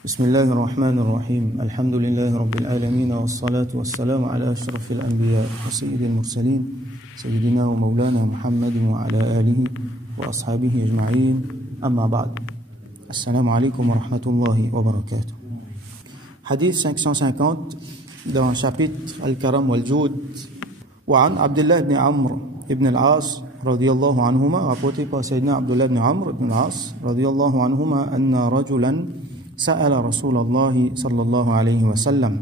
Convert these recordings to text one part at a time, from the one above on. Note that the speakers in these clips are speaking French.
بسم الله الرحمن الرحيم الحمد لله رب العالمين والصلاة والسلام على أشرف الأنبياء وسيد المرسلين سيدنا ومولانا محمد وعلى آله وأصحابه أجمعين أما بعد السلام عليكم ورحمة الله وبركاته حديث 550 dans le chapitre Al-Karam wal-Joud وعن عبد الله بن عمرو بن العاص رضي الله عنهما rapporté par سيدنا عبد الله بن عمرو بن العاص رضي الله عنهما أن رجلا سأل رسول الله صلى الله عليه وسلم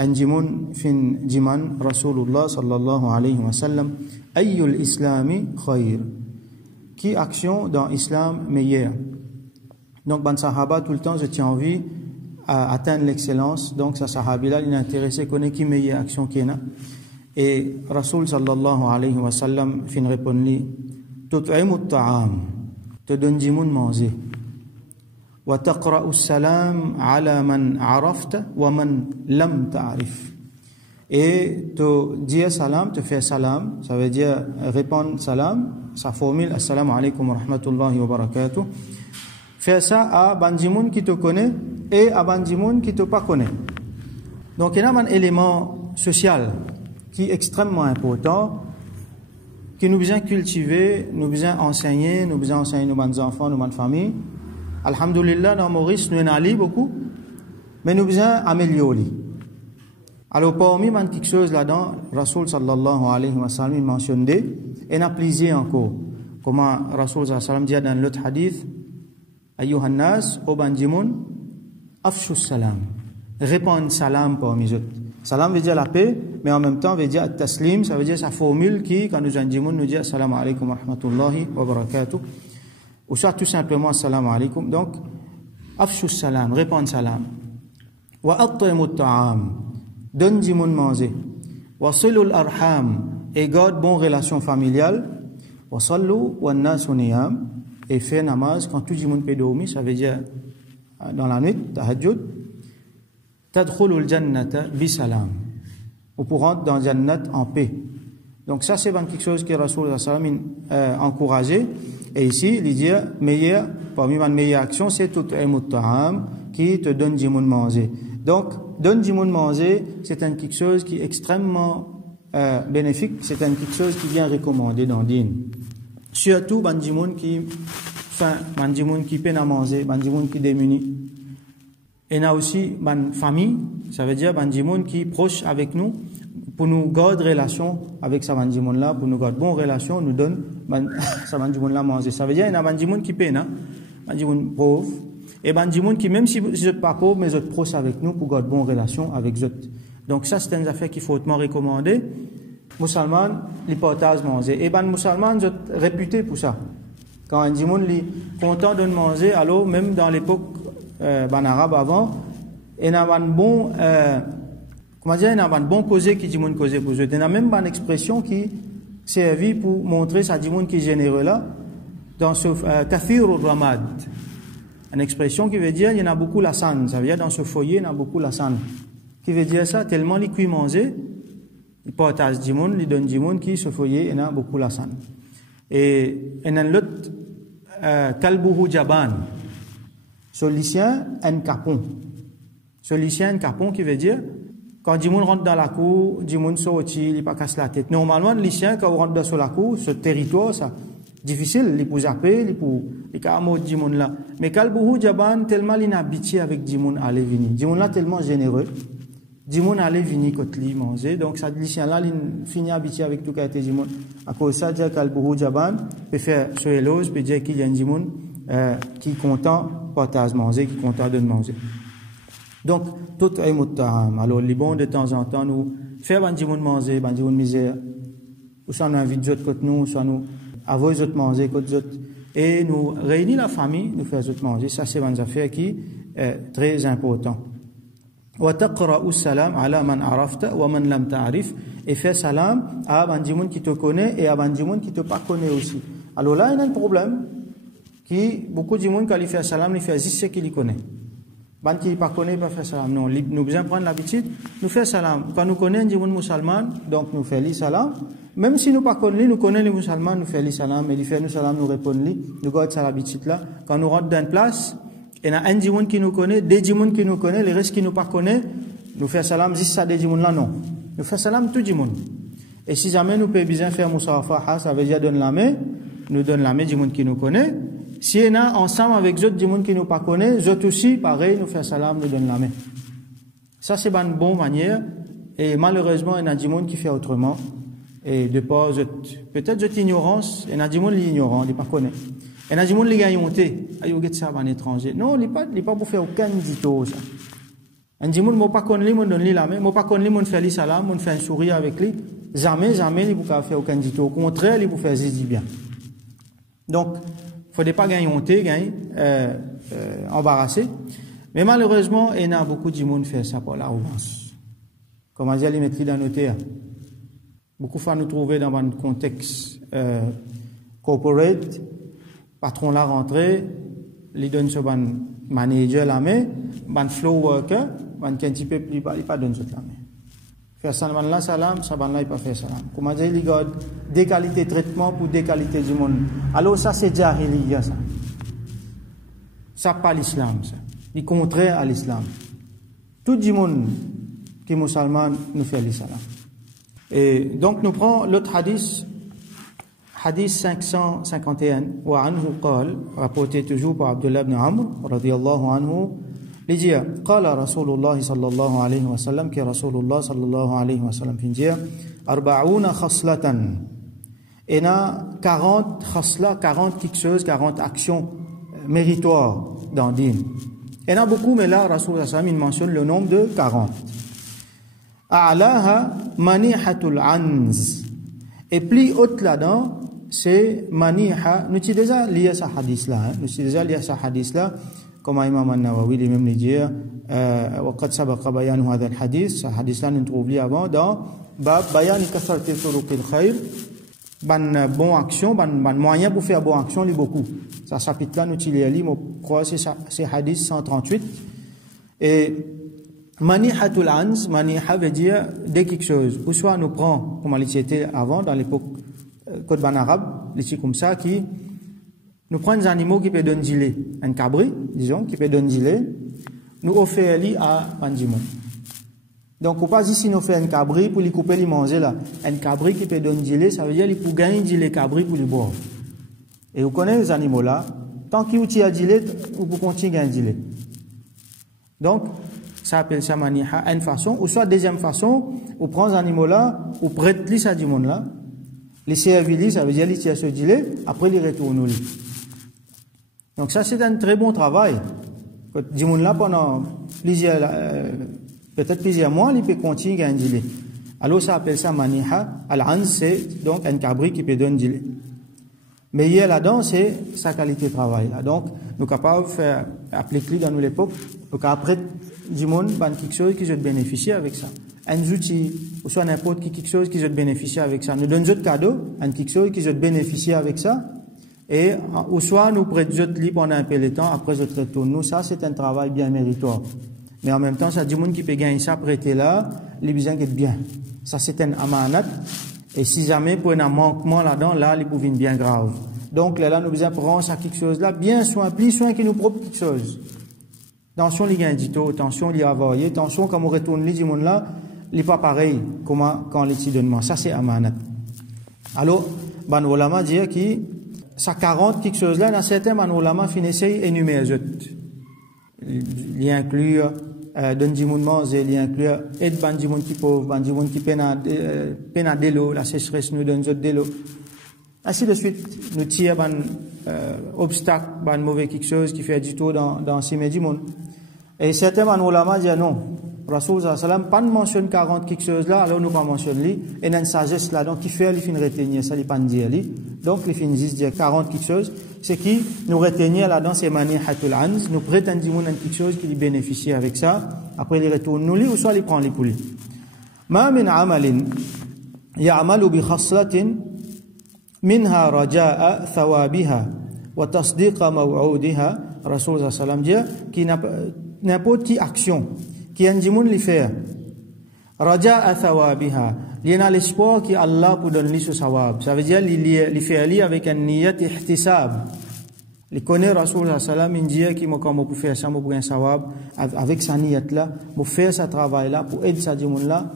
أنجمون فين جمان رسول الله صلى الله عليه وسلم أي الإسلام خير qui action dans l'islam meilleure. Donc ban sahaba tout le temps je tiens envie à atteindre l'excellence, donc sa sahabi là il est intéressé connaît qui meilleure action qu'il y a. Et Rasul sallallahu alayhi wa sallam fin répond lui tut'imu at-ta'am, te donne du monde manger. Wa taqra'u as-salam ala man 'arafta wa man lam ta'rif. Et te dire salam, te faire salam, ça veut dire répondre salam, sa formule assalamu alaykum wa rahmatullahi wa barakatuh. Faire ça à bandimoun qui te connaît et à bandimoun qui te pas connaît. Donc il y a un élément social qui est extrêmement important, qui nous besoin cultiver, nous besoin enseigner nos enfants, nos familles. Alhamdulillah, dans Maurice, nous en allons beaucoup, mais nous besoin améliorer. Alors, parmi quelque chose là-dedans, Rasul sallallahu alayhi wa sallam mentionne et n'a plaisir encore. Comment Rasul sallallahu alayhi wa sallam dit dans l'autre hadith, Ayyuhan nas, o bandimoun, afshu salam. Répondre salam parmi eux. Salam veut dire la paix, mais en même temps veut dire taslim, ça veut dire sa formule qui, quand nous bandimoun, nous dit assalamu alaykum wa rahmatullahi wa barakatuh. Ou soit tout simplement assalamu alaykum. Donc, afshu salam, répondre salam. Wa at'imu at-ta'am, donne du monde manger. Wa silul arham, et garde bonne relation familiale. Wa sallu wa nasu niyam, et fait namaz quand tout le monde peut dormir, ça veut dire dans la nuit, tahajjud. Tadkhulul jannata bi salam. Ou pour rentrer dans le jannat en paix. Donc ça c'est quelque chose que Rasul sallallahu a encouragé. Et ici, il dit meilleur, parmi mes meilleures actions, c'est tut'imu ta'am, qui te donne du monde manger. Donc, donne du monde manger, c'est quelque chose qui est extrêmement bénéfique, c'est quelque chose qui vient recommander dans le din. Surtout, du monde qui faim, du monde qui peine à manger, du monde qui démuni. Et il y a aussi une famille, ça veut dire du monde qui est proche avec nous, pour nous garder relation avec ce monde là, pour nous garder bonne relation, nous donne ce monde là manger. Ça veut dire qu'il y a des gens qui peine, des gens pauvres, et des gens qui, même si vous n'êtes pas pauvres, mais vous êtes proches avec nous pour garder bonne relation avec eux. Donc ça, c'est une affaire qu'il faut hautement recommander. Musulmans, les partages manger. Et les musulmans sont réputés pour ça. Quand un gens est content de manger, alors même dans l'époque arabe avant, il y a un bon comment dire, il y a un bon causé qui dit mon causé pour eux. Il y a même une expression qui servit pour montrer ça dit mon qui est généreux là dans ce kathirur ramad. Une expression qui veut dire il y en a beaucoup la sanne. Ça veut dire dans ce foyer il y en a beaucoup la sanne. Qui veut dire ça tellement les cuit manger, ils partagent du monde, ils donnent du monde qui ce foyer il y en a beaucoup la sanne. Et il y a l'autre kalbuhu jaban. Solicien un capon. Solicien un capon qui veut dire quand du monde rentre dans la cour, du monde sorti, il pas casse la tête. Normalement, les chiens, quand on rentre dans la cour, ce territoire, ça, difficile, il peut zapper, il peut mordre du monde là. Mais Kalbuhu Jaban, tellement il est habitué avec du monde aller venir. Du monde là, tellement généreux. Du monde aller venir quand il manger. Donc, ça, les chiens là, il finit habitué avec tout qualité du monde. À cause de ça, dire Kalbuhu Jaban peut faire ce éloge, peut dire qu'il y a du monde, qui est content, partage manger, qui est content de manger. Donc, tout est muttaham. Alors, les bons de temps en temps, nous faire un monde manger, un monde misère, ou soit nous invitons d'autres côté nous, soit nous avons d'autres manger côté d'autres, et nous réunir la famille, nous faire d'autres manger. Ça, c'est une affaire qui est très important. Wa taqra'u salam ala man arafta wa man lam ta'rif, et faire salam à un monde qui te connaît et à un monde qui te pas connaît aussi. Alors là, il y a un problème qui beaucoup de monde quand il fait salam, il fait juste ce qu'il connaît. Ban qui pas connaît pas faire salam. Non, nous besoin prendre l'habitude, nous faire salam. Quand nous connaissons des musulmans, donc nous faisons les salam. Même si nous pas connaissons, nous connaissons les musulmans, nous faisons les salam. Et ils font nous salam, nous répondons, nous gardons ça l'habitude là. Quand nous rentrons dans une place, Et a un djimoun qui nous connaît, des djimoun qui nous connaît, les restes qui nous pas connaît, nous fait salam, juste ça des djimoun là, non. Nous fait salam tout djimoun. Et si jamais nous pouvons bien faire Moussafaha, ça veut dire donne la main, nous donne la main djimoun qui nous connaît. Si on a ensemble avec d'autres djimoun qui nous pas connaît, d'autres aussi, pareil, nous fait salam, nous donne la main. Ça c'est une bonne manière. Et malheureusement, il y a des gens qui font autrement. Et de pas, peut-être cette ignorance, il y a des gens qui sont ignorants, ils ne connaissent pas. Il y a des gens qui ont honté. Ils ont ça en étranger. Non, il n'est pas pour faire aucun dito. Il y a des gens qui ne pas connaître, ils donnent la main. Ils ne pas connaître, ils font salam, ils font un sourire avec lui. Jamais, ils ne peuvent faire aucun dito. Au contraire, ils peuvent faire du bien. Donc, il ne faudrait pas gagner honté, gagner embarrassé. Mais malheureusement, il y a beaucoup de gens qui font ça pour l'arrogance. Comment dire, ils mettent dans nos terres. Beaucoup de fois nous trouver dans un contexte corporate, patron la rentrée, il donne ce ban manager la main, ban flow worker, ban qui un petit peu plus bas, il pas donne cette la main. Faire ça ban là salam, ça ban là il pas faire salam. Comment dire, il garde des qualités de traitement pour des qualités du monde. Alors ça c'est jahiliya ça. Ça pas l'islam ça. Il contraire à l'islam. Tout le monde qui est musulman nous fait le salam. Et donc nous prenons l'autre hadith, hadith 551, wa anhu qal, rapporté toujours par Abdullah ibn Amr, radiyallahu anhu, il dit, qala Rasulullah sallallahu alayhi wa sallam, qui Rasulullah sallallahu alayhi wa sallam, il dit, arba'ouna khaslatan, et na 40 khasla, 40 quelque chose, 40 actions méritoires dans din. Et na beaucoup, mais là, Rasulullah sallallahu alayhi wa sallam, il mentionne le nombre de 40. A'laha manihatul anz. Et plus haute là-dedans, c'est maniha. Nous avons déjà lié ce hadith-là. Nous avons déjà lié ce hadith-là. Comme Imam An-Nawawi lui-même le dit, وقد سبق بيان هذا الحديث. Ce hadith-là, nous trouvons avant dans Bab Bayan Kasrat al-Turuq al-Khair. Ban bon action, ban moyen pour faire bonne action, il y a beaucoup. Ça chapitre-là, nous avons lié, je crois, c'est hadith 138. Et Manihatul anz, maniha veut dire dès quelque chose. Ou soit nous prend, comme c'était avant, dans l'époque code ban arabe, les comme ça, qui nous prend des animaux qui peuvent donner du lait. Un cabri, disons, qui peut donner du lait, nous offrir à un dimon. Donc, on pas ici nous faire un cabri pour lui couper, lui manger là. Un cabri qui peut donner du lait, ça veut dire qu'il peut gagner du lait cabri pour lui boire. Et vous connaissez les animaux là, tant qu'il tire du lait, vous pouvez continuer à gagner du lait. Donc, ça appelle ça maniha, une façon, ou soit deuxième façon, on prend les animaux là, on prête les à du monde là, les servir, ça veut dire les tire ce gilet, après les retourne lui. Donc ça c'est un très bon travail. Du monde là pendant plusieurs, peut-être plusieurs mois, il peut continuer à gagner du lait. Alors ça appelle ça maniha, al-anz c'est donc un cabri qui peut donner du lait. Mais hier là-dedans c'est sa qualité de travail là. Donc nous sommes capables de faire appliquer dans nous l'époque, donc après du monde, quelque chose qui se bénéficie avec ça. Un outil, ou soit n'importe qui, quelque chose qui se bénéficie avec ça. Nous donnons d'autres cadeaux, quelque chose qui se bénéficie avec ça. Et, ou soit nous prêtons d'autres livres pendant un peu de temps, après je retourne. Nous, ça, c'est un travail bien méritoire. Mais en même temps, ça, du monde qui peut gagner ça, prêter là, les besoins qui est bien. Ça, c'est un amanat. Et si jamais, pour un manquement là-dedans, là, les pouvines bien graves. Donc, là, nous besoin prendre ça, quelque chose là, bien soin, plus soin qui nous propre quelque chose. Attention, les gains dito, attention, les avariés, attention, quand on retourne les monde là, il pas pareil, comment, quand les petits donnements. Ça, c'est amanat. Alors, ban ulama dit que, ça 40 quelque chose là, dans certains ban ulama finissait énumérer. Il inclut, donne du monde manger, il inclut, aide ban du monde qui pauvre, ban du monde qui peine à de l'eau, la sécheresse nous donne de l'eau. Ainsi de suite, nous tirons ban, obstacle, ban mauvais quelque chose qui fait du tout dans ces du monde. Et certains ban ulama disent non. Rasoul sallam pas mentionne 40 quelque chose là, alors nous pas mentionne lui. Et il y a une sagesse là, donc qui fait il fin retenir ça, il pas dire lui. Donc il fin dire 40 quelque chose, c'est qui nous retenir là-dedans c'est manihatul anz, nous prêtons du monde quelque chose qui lui bénéficie avec ça. Après il retourne nous lui ou soit il prend les pour lui. Ma min amalin ya'malu bi khaslatin minha raja'a thawabiha wa tasdiqa maw'udiha. Rasoul sallam dit qui n'importe qui action qui a un dimoun li faire raja'a thawabiha, il y a l'espoir que Allah peut donner ce sawab, ça veut dire il fait ali avec un niyat ihtisab, Les connaît Rasoul sallam, il dit qu'il m'a comme pour faire ça, pour gagner sawab, avec sa niyyat là, pour faire ce travail là, pour aider sa dimoun là,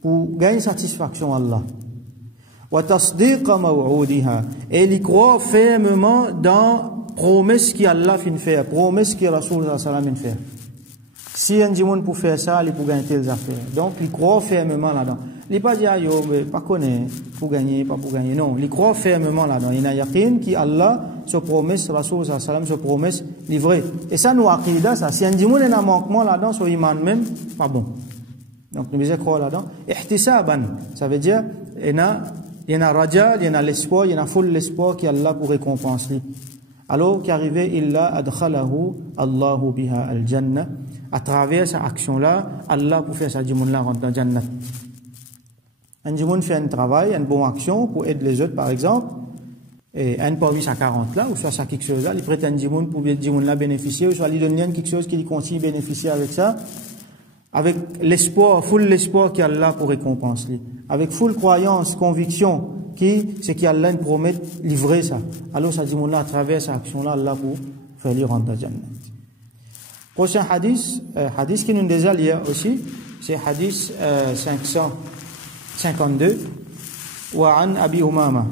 pour gagner satisfaction à Allah. Wa tasdiqa maw'udiha. Et il croit fermement dans promesse qu'Allah fin faire, promesse que Rasoul sallam fin faire. Si un dimoun pour faire ça, il pour gagner telles affaires. Donc il croit fermement là-dedans. Il pas dit yo pas connaît pour gagner, pas pour gagner. Non, il croit fermement là-dedans. Il a yaqin qu'Allah se promesse, Rasoul sallam se promesse livrée. Et ça nous aqida ça. Si un dimoun a un manquement là-dedans sur iman même, pas bon. Donc nous devons croire là-dedans. Ihtisaban, ça veut dire il y a raja, il y a l'espoir, il y a full l'espoir qu'Allah pour récompenser. Alors qu'arrivé illa adkhalahu Allahu biha al-jannah, à travers cette action là, Allah pour faire ça dimoun là rentre dans jannah. Un dimoun fait un travail, une bonne action pour aider les autres par exemple, et un parmi sa 40 là, ou soit ça quelque chose là, il prête un dimoun pour le dimoun là bénéficier, ou soit il donne quelque chose qui continue à bénéficier avec ça, avec l'espoir, full l'espoir qu'Allah pour récompenser, avec full croyance, conviction, c'est qu'Allah nous promet livrer ça. Alors ça dimoun là à travers cette action là, Allah pour faire lui rentrer dans jannah. Prochain hadith, hadith qui nous déjà lire aussi, c'est hadith 552. وعن أبي أمامة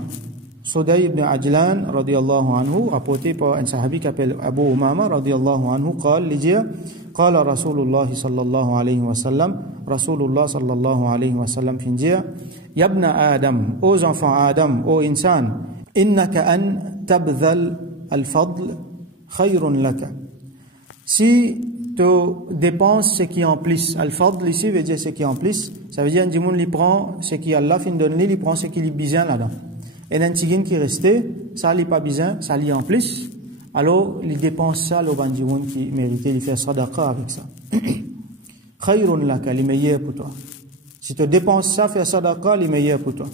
صدي بن عجلان رضي الله عنه rapporté par un sahabi qui s'appelle Abu Umama رضي الله عنه قال لجيه قال رسول الله صلى الله عليه وسلم رسول الله صلى الله عليه وسلم في جيه يا ابن آدم aux enfants Adam aux إنسان إنك أن تبذل الفضل خير لك. Si tu dépenses ce qui en plus, al-fadl ici veut dire ce qui en plus, ça veut dire un dimoun il prend ce qui Allah fin donne, il prend ce qui est bien là-dedans. Et un tigin qui restait, ça n'est pas bien, ça l'est en plus, alors il dépense ça le dimoun qui méritait, il fait sadaqa avec ça. Khayrun laka, le meilleur pour toi. Si tu dépenses ça, fais sadaqa, le meilleur pour toi.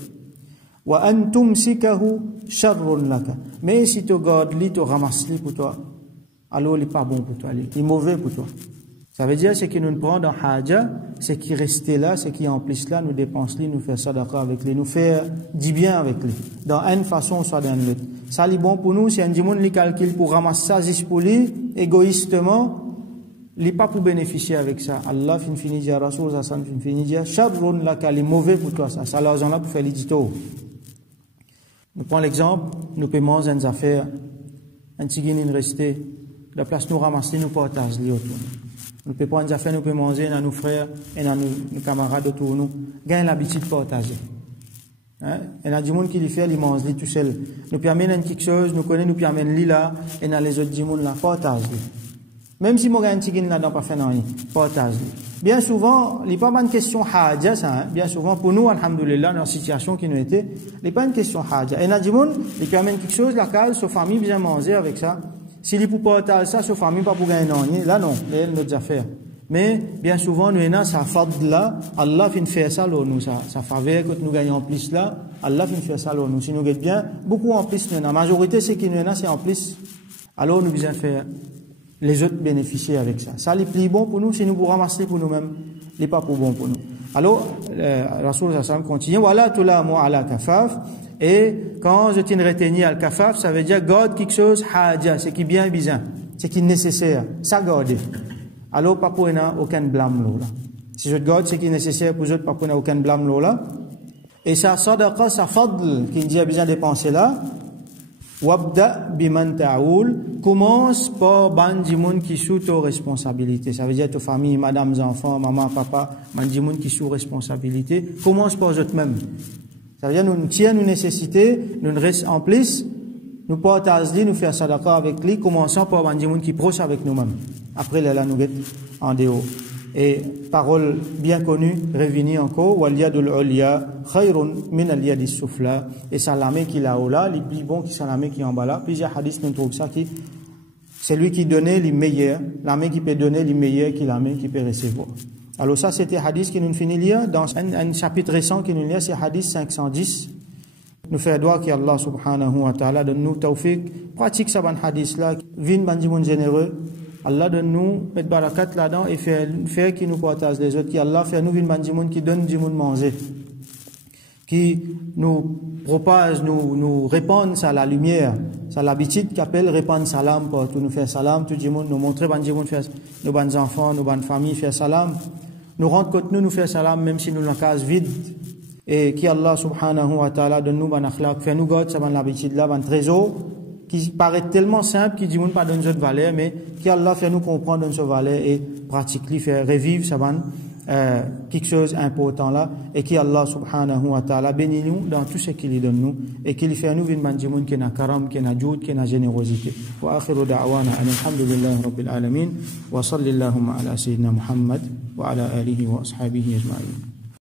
Wa an tumsikahu sharrun laka. Mais si tu gardes li, tu ramasses li pour toi, alors il n'est pas bon pour toi, il est mauvais pour toi. Ça veut dire ce qui nous prend dans haja, ce qui reste là, ce qui en plus là, nous dépense lui, nous faire sadaqa avec lui, nous faire du bien avec lui, dans une façon soit dans l'autre. Ça est bon pour nous, si un dimoun li calcule pour ramasser ça juste pour lui, égoïstement, il n'est pas pour bénéficier avec ça. Allah fin fini dire, Rasoul fin fini dire, sharrun laka, il est mauvais pour toi ça. Ça l'argent là pour faire l'édito. Nous prenons l'exemple, nous paiement des affaires, un tigin il resté. La place nous ramasser, nous partager les autres. Nous pouvons prendre des affaires, nous pouvons manger dans nos frères et dans nos camarades autour de nous. Gagne l'habitude de partager. Hein? Et il y a des gens qui le font, ils mangent tout seul. Nous pouvons amener quelque chose, nous connaissons, nous pouvons amener là, et dans les autres gens là, partage. Même si moi, un tigin là, pas fait rien, partage. Bien souvent, il n'est pas une question haja, ça, hein? Bien souvent, pour nous, alhamdoulilah, dans la situation qui nous était, il n'est pas une question haja. Et il y a des gens qui peuvent amener quelque chose, la case, sa famille vient manger avec ça. S'il est pour partager ça, sa famille pas pour gagner non, là non, c'est notre affaire. Mais bien souvent nous avons ça fadl là, Allah fin faire ça là nous ça faveur que nous gagnons en plus là, Allah fin faire ça là nous. Si nous gagnons bien, beaucoup en plus nous, la majorité c'est qui nous c'est en plus. Alors nous besoin faire les autres bénéficier avec ça. Ça les plus bon pour nous, si nous pour ramasser pour nous-mêmes, n'est pas pour bon pour nous. Alors Rasoul sallam continue, voilà tout là moi ala kafaf. Et quand je tiens retenir al-kafaf, ça veut dire garde quelque chose, haja, ce qui est bien bizarre, ce qui est nécessaire, ça garder. Alors, pas pour aucun blâme là. Si je garde ce qui est nécessaire pour eux, pas pour aucun blâme là. Et ça, sadaqa, ça fadl, qui dit bien dépenser là. Wabda biman ta'oul, commence par bandimoun qui sous ta responsabilité. Ça veut dire ta famille, madame, enfants, maman, papa, bandimoun qui sous responsabilité. Commence par eux-mêmes. Ça veut dire nous tiens nos nécessités, nous reste en plus, nous partageons, nous faisons sadaqa avec lui, commençons par un dimoun qui proche avec nous-mêmes. Après là nous get en dehors. Et parole bien connue, revenue encore, wal yadul ulya khayrun min al yadis sufla. Et ça la main qui là haut là, les plus bons qui sont la main qui en bas là. Plusieurs hadiths nous trouvent ça qui c'est lui qui donnait les meilleurs, la main qui peut donner les meilleurs qui la main qui peut recevoir. Alors ça, c'était hadith qui nous finit lire dans un chapitre récent qui nous lit, c'est hadith 510. Nous faisons droit qu'Allah subhanahu wa ta'ala donne nous tawfiq, pratique ça ban hadith là, vin bandimoun généreux. Allah donne nous mettre barakat là-dedans et faire qui nous partage les autres, qui Allah fait nous vin bandimoun qui donne du monde manger, qui nous propage, nous répand ça la lumière, ça l'habitude qu'appelle répandre salam partout, nous faire salam, tout le monde, nous montrer, nos bonnes enfants, nos bonnes familles, faire salam. Nous rentre contre nous faire salam, même si nous la case vide. Et qui Allah subhanahu wa ta'ala donne nous ban akhlaq, fait nous garde, ça ban l'habitude là, ban trésor, qui paraît tellement simple, qui dit, pas donne notre valeur, mais qui Allah fait nous comprendre dans ce valeur et pratiquer, faire revivre, ça ban, quelque chose d'important là, et qui Allah subhanahu wa ta'ala bénit nous dans tout ce qu'il donne nous, et qu'il fait nous vin ban jimoun qui na karam, qui na joud, qui na générosité. Wa akhiru da'wana, alhamdulillahi rabbil alamin, wa sallallahu ala sayyidina Muhammad, wa ala alihi wa ashabihi ajma'in.